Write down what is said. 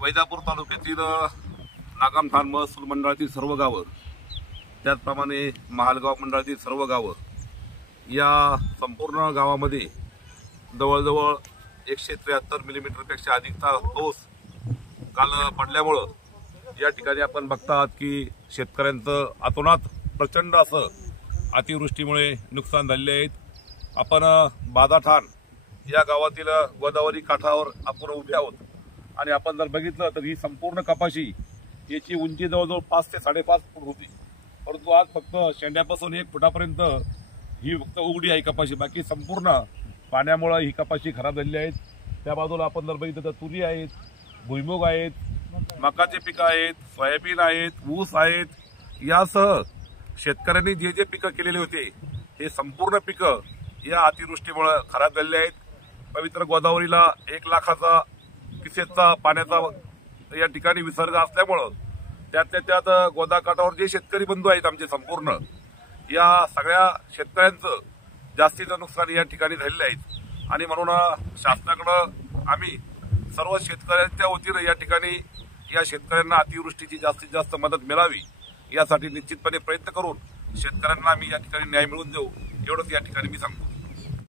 वैजापूर तालुक्यातील नागामठाण महसूल मंडळातील सर्व गावं, त्याचप्रमाणे महालगाव मंडळातील सर्व गावं, या संपूर्ण गावामध्ये जवळजवळ 173 मिलीमीटरपेक्षा अधिकचा पाऊस काल पडल्यामुळं या ठिकाणी आपण बघतात की शेतकऱ्यांचं अतोनात प्रचंड असं अतिवृष्टीमुळे नुकसान झालेले आहेत। आपण बादाठाण या गावातील गोदावरी काठावर आपण उभे आहोत आणि आपण जर बघितलं तर ही संपूर्ण कपाशी याची उंची जवळजवळ 5 ते 5.5 फूट होती, परंतु आज फक्त शेंड्यापासून 1 फुटापर्यंत ही फक्त उघडी आहे कपाशी। बाकी संपूर्ण पाण्यामुळे ही कपाशी खराब झालेली आहे। त्या बाजूला आपण जर बघितलं तर तुरी आहेत, भुईमुग आहेत, मकाचे पिकं आहेत, सोयाबीन आहेत, ऊस आहेत, यासह शेतकऱ्यांनी जे जे पिकं केलेले होते हे संपूर्ण पिकं या अतिवृष्टीमुळे खराब झालेले आहेत। पवित्र गोदावरीला 1 लाखाचा क्युसेसचा पाण्याचा या ठिकाणी विसर्ग असल्यामुळं त्यात गोदाकाठावर जे शेतकरी बंधू आहेत आमचे संपूर्ण, या सगळ्या शेतकऱ्यांचं जास्तीचं नुकसान या ठिकाणी झालेलं आहे आणि म्हणून शासनाकडे आम्ही सर्व शेतकऱ्यांच्या वतीनं या ठिकाणी या शेतकऱ्यांना अतिवृष्टीची जास्तीत जास्त मदत मिळावी यासाठी निश्चितपणे प्रयत्न करून शेतकऱ्यांना आम्ही या ठिकाणी न्याय मिळवून देऊ, एवढंच या ठिकाणी मी सांगतो।